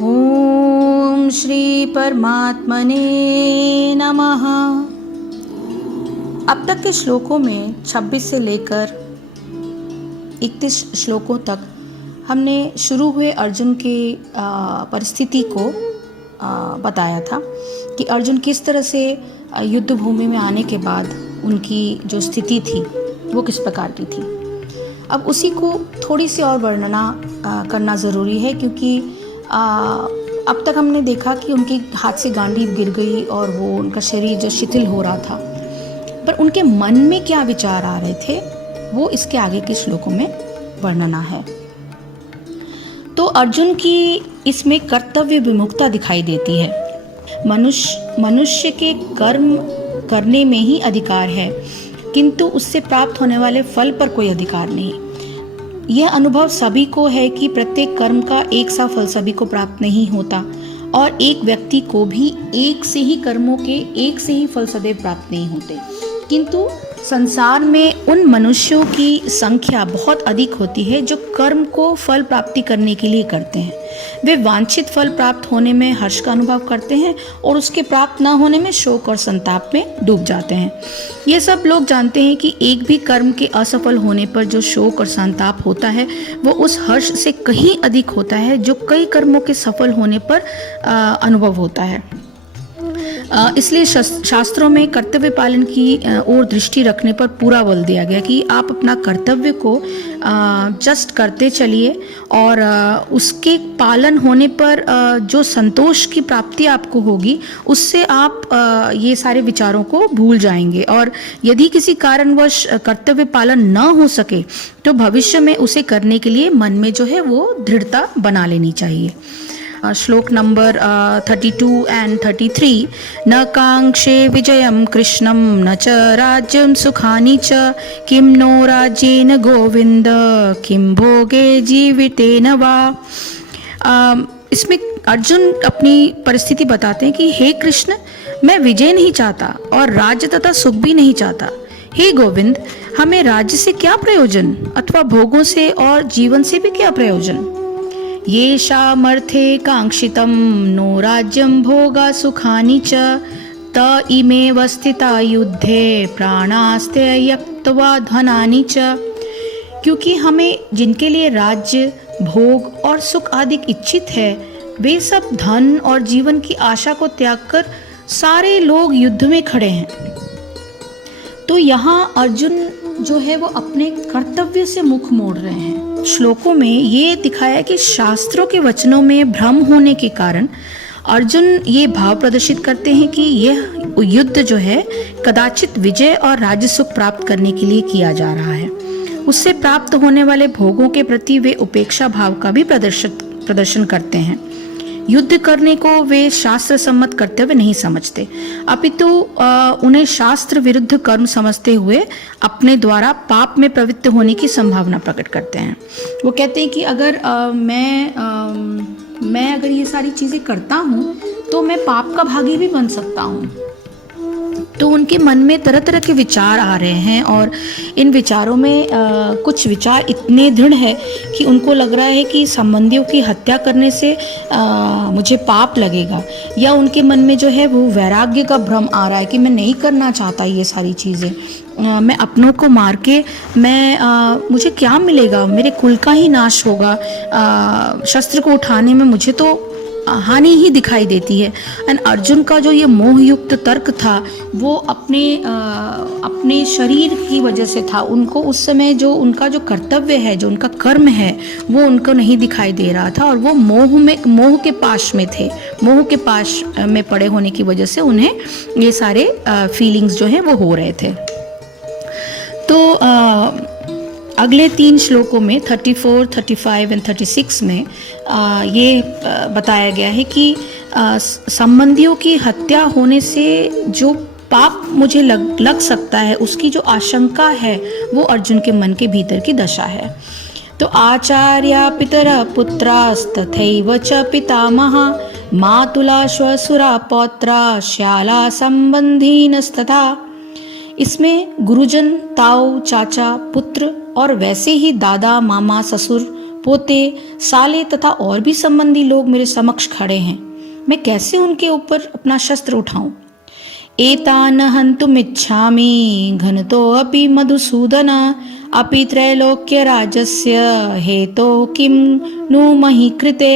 ओम श्री परमात्मने नमः। अब तक के श्लोकों में 26 से लेकर 31 श्लोकों तक हमने शुरू हुए अर्जुन के परिस्थिति को बताया था कि अर्जुन किस तरह से युद्ध भूमि में आने के बाद उनकी जो स्थिति थी वो किस प्रकार की थी। अब उसी को थोड़ी सी और वर्णना करना ज़रूरी है, क्योंकि अब तक हमने देखा कि उनके हाथ से गांडीव गिर गई और वो उनका शरीर जो शिथिल हो रहा था, पर उनके मन में क्या विचार आ रहे थे वो इसके आगे के श्लोकों में वर्णना है। तो अर्जुन की इसमें कर्तव्य विमुखता दिखाई देती है। मनुष्य के कर्म करने में ही अधिकार है, किंतु उससे प्राप्त होने वाले फल पर कोई अधिकार नहीं। यह अनुभव सभी को है कि प्रत्येक कर्म का एक सा फल सभी को प्राप्त नहीं होता, और एक व्यक्ति को भी एक से ही कर्मों के एक से ही फल सदैव प्राप्त नहीं होते। किंतु संसार में उन मनुष्यों की संख्या बहुत अधिक होती है जो कर्म को फल प्राप्ति करने के लिए करते हैं। वे वांछित फल प्राप्त होने में हर्ष का अनुभव करते हैं और उसके प्राप्त न होने में शोक और संताप में डूब जाते हैं। ये सब लोग जानते हैं कि एक भी कर्म के असफल होने पर जो शोक और संताप होता है वो उस हर्ष से कहीं अधिक होता है जो कई कर्मों के सफल होने पर अनुभव होता है। इसलिए शास्त्रों में कर्तव्य पालन की ओर दृष्टि रखने पर पूरा बल दिया गया कि आप अपना कर्तव्य को जस्ट करते चलिए, और उसके पालन होने पर जो संतोष की प्राप्ति आपको होगी उससे आप ये सारे विचारों को भूल जाएंगे। और यदि किसी कारणवश कर्तव्य पालन न हो सके तो भविष्य में उसे करने के लिए मन में जो है वो दृढ़ता बना लेनी चाहिए। श्लोक नंबर 32 एंड 33। न कांक्षे विजयम कृष्णम न च राज्यम सुखानि च किम नो राज्येन गोविंद किम भोगे जीवितेन वा। इसमें अर्जुन अपनी परिस्थिति बताते हैं कि हे कृष्ण, मैं विजय नहीं चाहता और राज्य तथा सुख भी नहीं चाहता। हे गोविंद, हमें राज्य से क्या प्रयोजन अथवा भोगों से और जीवन से भी क्या प्रयोजन। येषामर्थे कांक्षितं नो राज्यं भोगा सुखानि च त इमेव स्थिता युद्धे प्राणास्ते त्यक्त्वा धनानि च। क्योंकि हमें जिनके लिए राज्य, भोग और सुख आदि इच्छित है, वे सब धन और जीवन की आशा को त्याग कर सारे लोग युद्ध में खड़े हैं। तो यहाँ अर्जुन जो है वो अपने कर्तव्य से मुख मोड़ रहे हैं। श्लोकों में ये दिखाया कि शास्त्रों के वचनों में भ्रम होने के कारण अर्जुन ये भाव प्रदर्शित करते हैं कि यह युद्ध जो है कदाचित विजय और राज्य सुख प्राप्त करने के लिए किया जा रहा है। उससे प्राप्त होने वाले भोगों के प्रति वे उपेक्षा भाव का भी प्रदर्शन करते हैं। युद्ध करने को वे शास्त्र सम्मत कर्तव्य नहीं समझते, अपितु उन्हें शास्त्र विरुद्ध कर्म समझते हुए अपने द्वारा पाप में प्रवृत्त होने की संभावना प्रकट करते हैं। वो कहते हैं कि अगर मैं अगर ये सारी चीज़ें करता हूँ तो मैं पाप का भागी भी बन सकता हूँ। तो उनके मन में तरह तरह के विचार आ रहे हैं, और इन विचारों में कुछ विचार इतने दृढ़ है कि उनको लग रहा है कि संबंधियों की हत्या करने से मुझे पाप लगेगा, या उनके मन में जो है वो वैराग्य का भ्रम आ रहा है कि मैं नहीं करना चाहता ये सारी चीज़ें। मैं अपनों को मार के मुझे क्या मिलेगा, मेरे कुल का ही नाश होगा। शस्त्र को उठाने में मुझे तो हानि ही दिखाई देती है। एंड अर्जुन का जो ये मोहयुक्त तर्क था वो अपने शरीर की वजह से था। उनको उस समय जो उनका जो कर्तव्य है, जो उनका कर्म है, वो उनको नहीं दिखाई दे रहा था, और वो मोह के पाश में थे। मोह के पाश में पड़े होने की वजह से उन्हें ये सारे फीलिंग्स जो हैं वो हो रहे थे। तो अगले 3 श्लोकों में 34, 35 एंड 36 में ये बताया गया है कि संबंधियों की हत्या होने से जो पाप मुझे लग सकता है, उसकी जो आशंका है वो अर्जुन के मन के भीतर की दशा है। तो आचार्य पितर पुत्रास्तथैव च पितामहा मातुला श्वशुरा पौत्रा श्याला संबंधीनस्तथा। इसमें गुरुजन, ताऊ, चाचा, पुत्र और वैसे ही दादा, मामा, ससुर, पोते, साले तथा और भी संबंधी लोग मेरे समक्ष खड़े हैं। मैं कैसे उनके ऊपर अपना शस्त्र उठाऊं? एतान हन्तुमिच्छामि घनतो अपि मधुसूदन अपि त्रैलोक्य राजस्य हेतो किम नु मही कृते।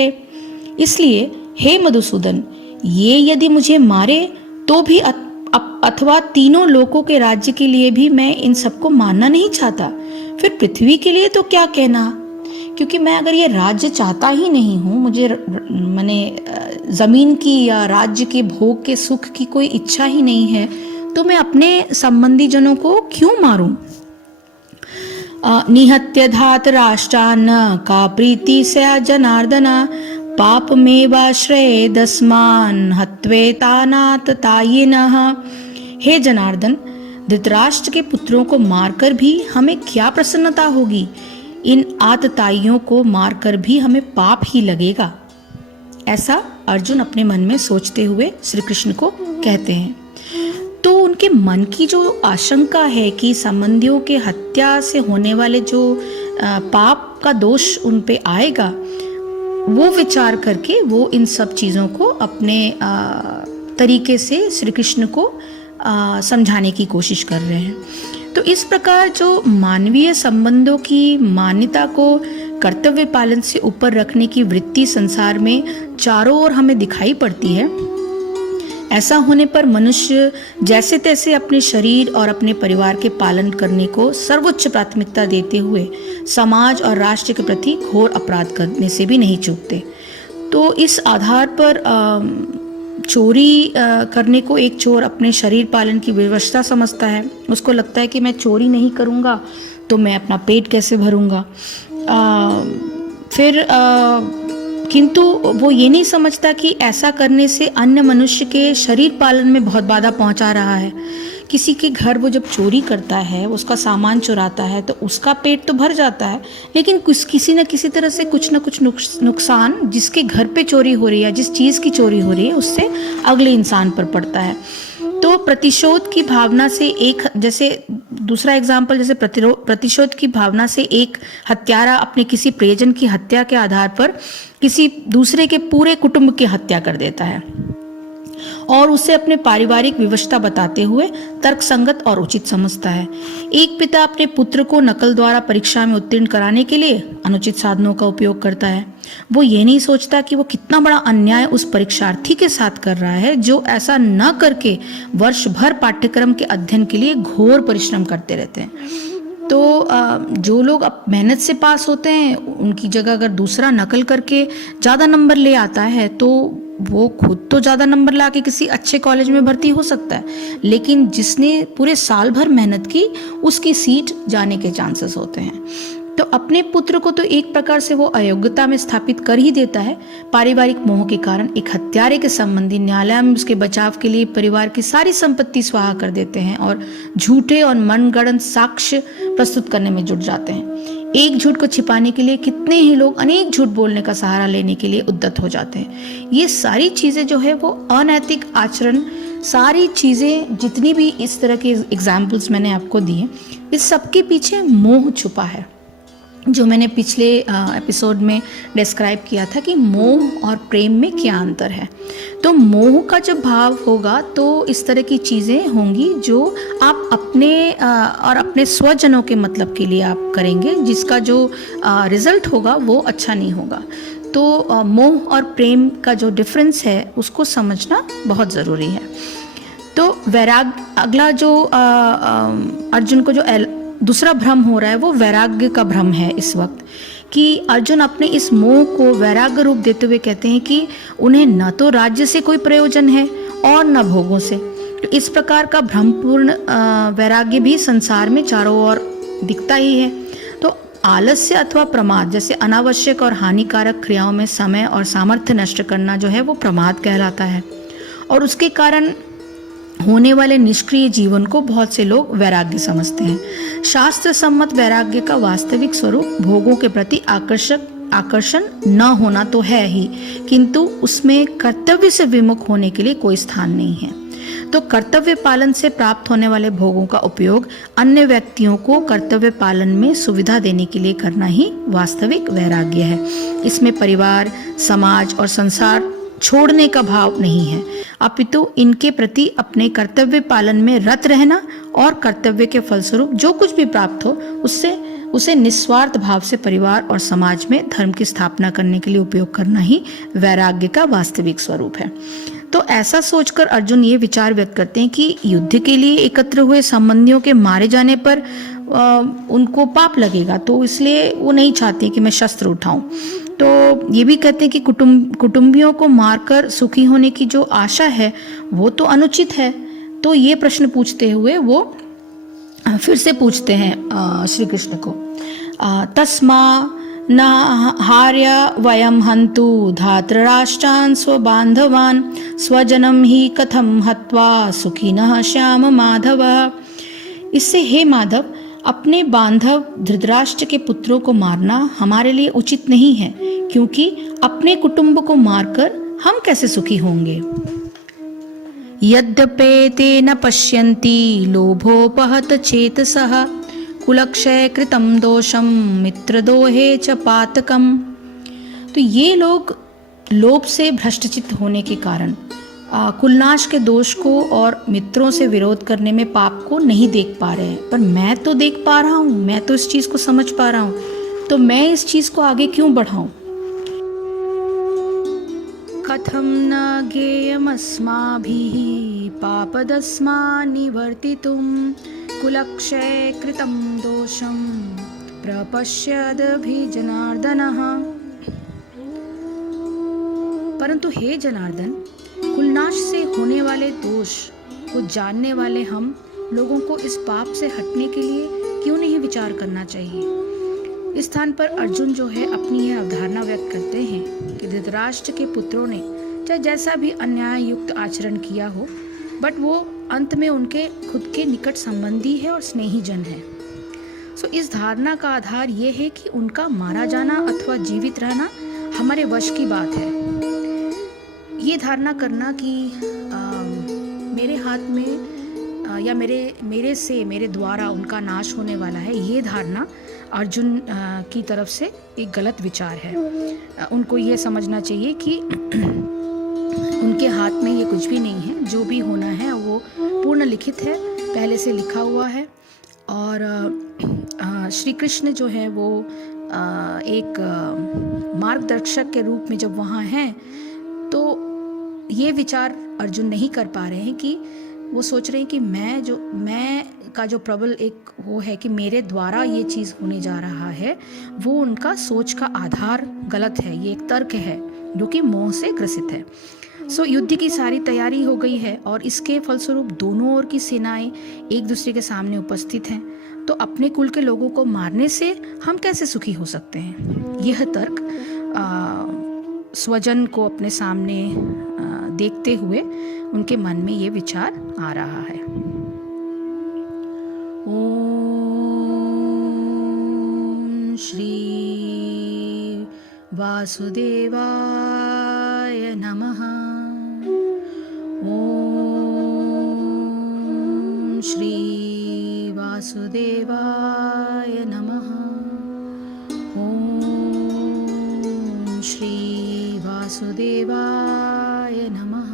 इसलिए हे मधुसूदन, ये यदि मुझे मारे तो भी अथवा तीनों लोकों के राज्य के लिए भी मैं इन सबको मानना नहीं चाहता, फिर पृथ्वी के लिए तो क्या कहना। क्योंकि मैं अगर ये राज्य चाहता ही नहीं हूँ, मुझे जमीन की या राज्य के भोग के सुख की कोई इच्छा ही नहीं है, तो मैं अपने संबंधी जनों को क्यों मारूं। निहत्य धात राष्ट्रान्न का प्रीति से जनार्दन पापमेवाश्रये दस्मान हत्वेतानात तायिनः। हे जनार्दन, धृतराष्ट्र के पुत्रों को मारकर भी हमें क्या प्रसन्नता होगी, इन आतताइयों को मारकर भी हमें पाप ही लगेगा। ऐसा अर्जुन अपने मन में सोचते हुए श्री कृष्ण को कहते हैं। तो उनके मन की जो आशंका है कि संबंधियों के हत्या से होने वाले जो पाप का दोष उन पे आएगा, वो विचार करके वो इन सब चीज़ों को अपने तरीके से श्री कृष्ण को समझाने की कोशिश कर रहे हैं। तो इस प्रकार जो मानवीय संबंधों की मान्यता को कर्तव्य पालन से ऊपर रखने की वृत्ति संसार में चारों ओर हमें दिखाई पड़ती है, ऐसा होने पर मनुष्य जैसे तैसे अपने शरीर और अपने परिवार के पालन करने को सर्वोच्च प्राथमिकता देते हुए समाज और राष्ट्र के प्रति घोर अपराध करने से भी नहीं चूकते। तो इस आधार पर चोरी करने को एक चोर अपने शरीर पालन की व्यवस्था समझता है। उसको लगता है कि मैं चोरी नहीं करूँगा तो मैं अपना पेट कैसे भरूँगा। किंतु वो ये नहीं समझता कि ऐसा करने से अन्य मनुष्य के शरीर पालन में बहुत बाधा पहुंचा रहा है। किसी के घर वो जब चोरी करता है, उसका सामान चुराता है, तो उसका पेट तो भर जाता है, लेकिन किसी न किसी तरह से कुछ न कुछ नुकसान जिसके घर पे चोरी हो रही है, जिस चीज़ की चोरी हो रही है, उससे अगले इंसान पर पड़ता है। तो प्रतिशोध की भावना से एक, जैसे दूसरा एग्जाम्पल, जैसे प्रतिशोध की भावना से एक हत्यारा अपने किसी प्रियजन की हत्या के आधार पर किसी दूसरे के पूरे कुटुंब की हत्या कर देता है और उसे अपने पारिवारिक विवशता बताते हुए तर्कसंगत और उचित समझता है। एक पिता अपने पुत्र को नकल द्वारा परीक्षा में उत्तीर्ण कराने के लिए अनुचित साधनों का उपयोग करता है। वो ये नहीं सोचता कि वो कितना बड़ा अन्याय उस परीक्षार्थी के साथ कर रहा है जो ऐसा न करके वर्ष भर पाठ्यक्रम के अध्ययन के लिए घोर परिश्रम करते रहते हैं। तो जो लोग अब मेहनत से पास होते हैं, उनकी जगह अगर दूसरा नकल करके ज़्यादा नंबर ले आता है तो वो खुद तो ज़्यादा नंबर ला के किसी अच्छे कॉलेज में भर्ती हो सकता है, लेकिन जिसने पूरे साल भर मेहनत की उसकी सीट जाने के चांसेस होते हैं। तो अपने पुत्र को तो एक प्रकार से वो अयोग्यता में स्थापित कर ही देता है। पारिवारिक मोह के कारण एक हत्यारे के संबंधी न्यायालय में उसके बचाव के लिए परिवार की सारी संपत्ति स्वाहा कर देते हैं और झूठे और मनगढ़ंत साक्ष्य प्रस्तुत करने में जुट जाते हैं। एक झूठ को छिपाने के लिए कितने ही लोग अनेक झूठ बोलने का सहारा लेने के लिए उद्यत हो जाते हैं। ये सारी चीजें जो है वो अनैतिक आचरण, सारी चीजें जितनी भी इस तरह के एग्जाम्पल्स मैंने आपको दिए, इस सबके पीछे मोह छुपा है, जो मैंने पिछले एपिसोड में डिस्क्राइब किया था कि मोह और प्रेम में क्या अंतर है। तो मोह का जब भाव होगा तो इस तरह की चीज़ें होंगी जो आप अपने और अपने स्वजनों के मतलब के लिए आप करेंगे, जिसका जो रिजल्ट होगा वो अच्छा नहीं होगा। तो मोह और प्रेम का जो डिफरेंस है उसको समझना बहुत ज़रूरी है। तो वैराग्य, अगला जो अर्जुन को जो दूसरा भ्रम हो रहा है वो वैराग्य का भ्रम है इस वक्त, कि अर्जुन अपने इस मोह को वैराग्य रूप देते हुए कहते हैं कि उन्हें न तो राज्य से कोई प्रयोजन है और न भोगों से। तो इस प्रकार का भ्रमपूर्ण वैराग्य भी संसार में चारों ओर दिखता ही है। तो आलस्य अथवा प्रमाद जैसे अनावश्यक और हानिकारक क्रियाओं में समय और सामर्थ्य नष्ट करना जो है वो प्रमाद कहलाता है, और उसके कारण होने वाले निष्क्रिय जीवन को बहुत से लोग वैराग्य समझते हैं। शास्त्र सम्मत वैराग्य का वास्तविक स्वरूप भोगों के प्रति आकर्षण न होना तो है ही, किंतु उसमें कर्तव्य से विमुख होने के लिए कोई स्थान नहीं है। तो कर्तव्य पालन से प्राप्त होने वाले भोगों का उपयोग अन्य व्यक्तियों को कर्तव्य पालन में सुविधा देने के लिए करना ही वास्तविक वैराग्य है। इसमें परिवार, समाज और संसार छोड़ने का भाव नहीं है, अपितु इनके प्रति अपने कर्तव्य पालन में रत रहना और कर्तव्य के फलस्वरूप जो कुछ भी प्राप्त हो उसे निस्वार्थ भाव से परिवार और समाज में धर्म की स्थापना करने के लिए उपयोग करना ही वैराग्य का वास्तविक स्वरूप है। तो ऐसा सोचकर अर्जुन ये विचार व्यक्त करते हैं कि युद्ध के लिए एकत्र हुए संबंधियों के मारे जाने पर उनको पाप लगेगा, तो इसलिए वो नहीं चाहते कि मैं शस्त्र उठाऊं। तो ये भी कहते हैं कि कुटुंबियों को मारकर सुखी होने की जो आशा है वो तो अनुचित है। तो ये प्रश्न पूछते हुए वो फिर से पूछते हैं श्री कृष्ण को, तस्मा न हार्य वयम हंतु धातराष्ट्रान् स्वबान्धवान् स्वजनम ही कथम हत्वा सुखिनः श्याम माधव। इससे हे माधव, अपने बांधव धृतराष्ट्र के पुत्रों को मारना हमारे लिए उचित नहीं है, क्योंकि अपने कुटुंब को मारकर हम कैसे सुखी होंगे। यद्यपेते न पश्यन्ति लोभोपहत चेतसः कुलक्षय कृतं दोषम मित्रदोहे च पातकम। तो ये लोग लोभ से भ्रष्टचित्त होने के कारण कुलनाश के दोष को और मित्रों से विरोध करने में पाप को नहीं देख पा रहे हैं। पर मैं तो देख पा रहा हूँ, मैं तो इस चीज को समझ पा रहा हूँ, तो मैं इस चीज को आगे क्यों बढ़ाऊं। कथम न ज्ञेयमस्माभिः पापदस्मा निवर्तितुं कुलक्षय कृतं दोषं प्रपश्यदभिजनार्दनः। परंतु हे जनार्दन, कुलनाश से होने वाले दोष को जानने वाले हम लोगों को इस पाप से हटने के लिए क्यों नहीं विचार करना चाहिए। इस स्थान पर अर्जुन जो है अपनी यह अवधारणा व्यक्त करते हैं कि धृतराष्ट्र के पुत्रों ने चाहे जैसा भी अन्याय युक्त आचरण किया हो, बट वो अंत में उनके खुद के निकट संबंधी है और स्नेही जन है। सो इस धारणा का आधार ये है कि उनका मारा जाना अथवा जीवित रहना हमारे वश की बात है। ये धारणा करना कि मेरे हाथ में या मेरे द्वारा उनका नाश होने वाला है, ये धारणा अर्जुन की तरफ से एक गलत विचार है। उनको ये समझना चाहिए कि उनके हाथ में ये कुछ भी नहीं है, जो भी होना है वो पूर्ण लिखित है, पहले से लिखा हुआ है। और श्री कृष्ण जो है वो एक मार्गदर्शक के रूप में जब वहाँ हैं, तो ये विचार अर्जुन नहीं कर पा रहे हैं कि वो सोच रहे हैं कि मैं का जो प्रबल एक वो है कि मेरे द्वारा ये चीज़ होने जा रहा है, वो उनका सोच का आधार गलत है। ये एक तर्क है जो कि मोह से ग्रसित है। सो युद्ध की सारी तैयारी हो गई है और इसके फलस्वरूप दोनों ओर की सेनाएं एक दूसरे के सामने उपस्थित हैं। तो अपने कुल के लोगों को मारने से हम कैसे सुखी हो सकते हैं। यह तर्क स्वजन को अपने सामने देखते हुए उनके मन में ये विचार आ रहा है। ओम श्री वासुदेवाय नमः। ओम श्री वासुदेवाय नमः। ओम श्री वासुदेवाय नमः।